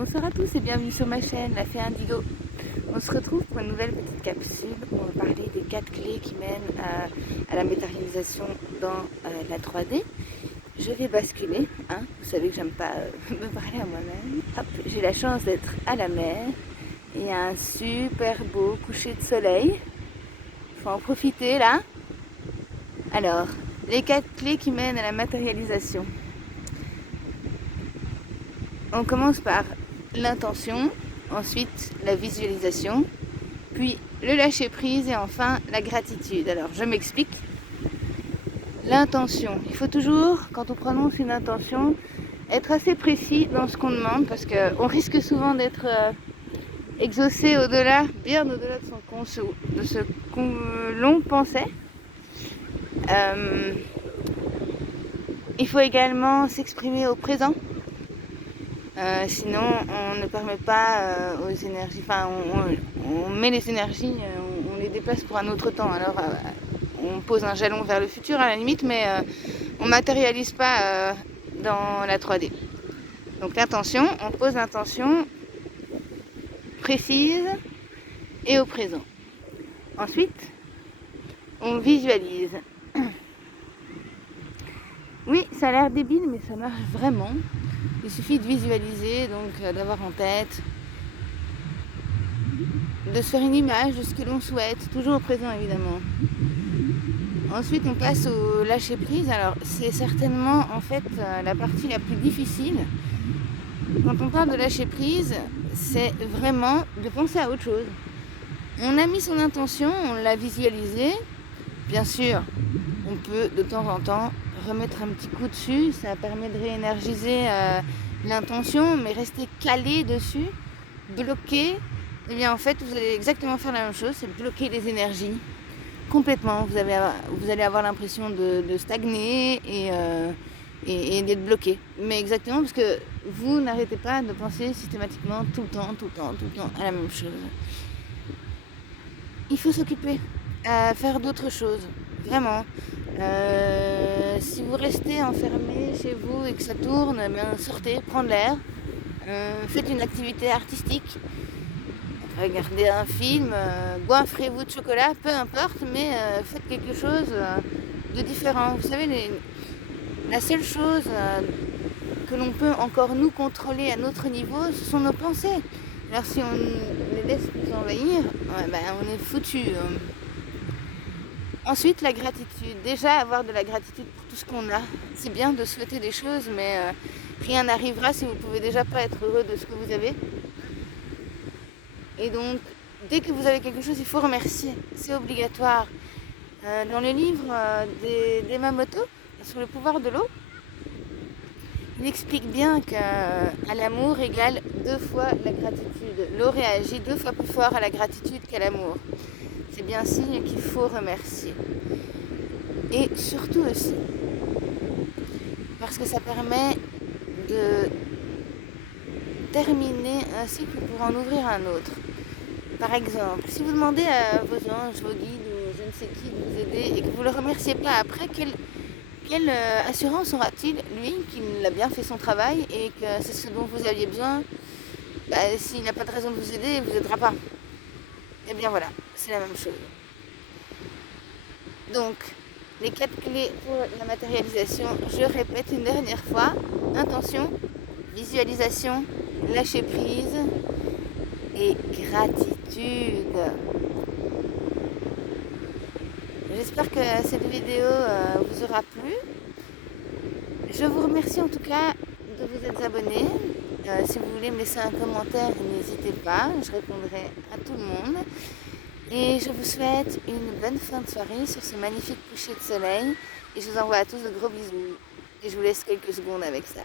Bonsoir à tous et bienvenue sur ma chaîne, la Fée Indigo. On se retrouve pour une nouvelle petite capsule où on va parler des 4 clés qui mènent à la matérialisation dans la 3D. Je vais basculer, hein. Vous savez que j'aime pas me parler à moi-même. Hop, j'ai la chance d'être à la mer. Il y a un super beau coucher de soleil. Il faut en profiter là. Alors, les 4 clés qui mènent à la matérialisation. On commence par l'intention, ensuite la visualisation, puis le lâcher prise et enfin la gratitude. Alors je m'explique. L'intention, il faut toujours, quand on prononce une intention, être assez précis dans ce qu'on demande parce qu'on risque souvent d'être exaucé au-delà, bien au-delà de ce qu'on l'on pensait. Il faut également s'exprimer au présent. Sinon, on ne permet pas aux énergies, enfin, on met les énergies, on les déplace pour un autre temps. Alors, on pose un jalon vers le futur à la limite, mais on matérialise pas dans la 3D. Donc, l'intention, on pose l'intention précise et au présent. Ensuite, on visualise. Oui, ça a l'air débile, mais ça marche vraiment. Il suffit de visualiser, donc d'avoir en tête, de se faire une image de ce que l'on souhaite, toujours au présent évidemment. Ensuite on passe au lâcher prise. Alors c'est certainement en fait la partie la plus difficile. Quand on parle de lâcher prise, c'est vraiment de penser à autre chose. On a mis son intention, on l'a visualisé. Bien sûr, on peut de temps en temps remettre un petit coup dessus, ça permet de réénergiser l'intention, mais rester calé dessus, bloqué, et bien en fait vous allez exactement faire la même chose, c'est bloquer les énergies complètement. Vous allez avoir l'impression de stagner et d'être bloqué. Mais exactement parce que vous n'arrêtez pas de penser systématiquement tout le temps à la même chose. Il faut s'occuper, faire d'autres choses, vraiment. Si vous restez enfermé chez vous et que ça tourne, sortez, prendre l'air, faites une activité artistique, regardez un film, goinfrez-vous de chocolat, peu importe, mais faites quelque chose de différent. Vous savez, la seule chose que l'on peut encore nous contrôler à notre niveau, ce sont nos pensées. Alors si on les laisse nous envahir, on est foutu. Ensuite, la gratitude. Déjà, avoir de la gratitude pour tout ce qu'on a. C'est bien de souhaiter des choses, mais rien n'arrivera si vous ne pouvez déjà pas être heureux de ce que vous avez. Et donc, dès que vous avez quelque chose, il faut remercier. C'est obligatoire. Dans le livre d'Emamoto, sur le pouvoir de l'eau, il explique bien qu'à l'amour égale 2 fois la gratitude. L'eau réagit 2 fois plus fort à la gratitude qu'à l'amour. C'est bien signe qu'il faut remercier. Et surtout aussi, parce que ça permet de terminer un cycle pour en ouvrir un autre. Par exemple, si vous demandez à vos anges, vos guides ou je ne sais qui de vous aider et que vous ne le remerciez pas après, quelle assurance aura-t-il, lui, qu'il a bien fait son travail et que c'est ce dont vous aviez besoin? S'il n'a pas de raison de vous aider, il ne vous aidera pas. Et bien voilà, c'est la même chose. Donc, les 4 clés pour la matérialisation, je répète une dernière fois: intention, visualisation, lâcher prise et gratitude. J'espère que cette vidéo vous aura plu. Je vous remercie en tout cas de vous être abonné. Si vous voulez me laisser un commentaire, n'hésitez pas, je répondrai à tout le monde. Et je vous souhaite une bonne fin de soirée sur ce magnifique coucher de soleil. Et je vous envoie à tous de gros bisous. Et je vous laisse quelques secondes avec ça.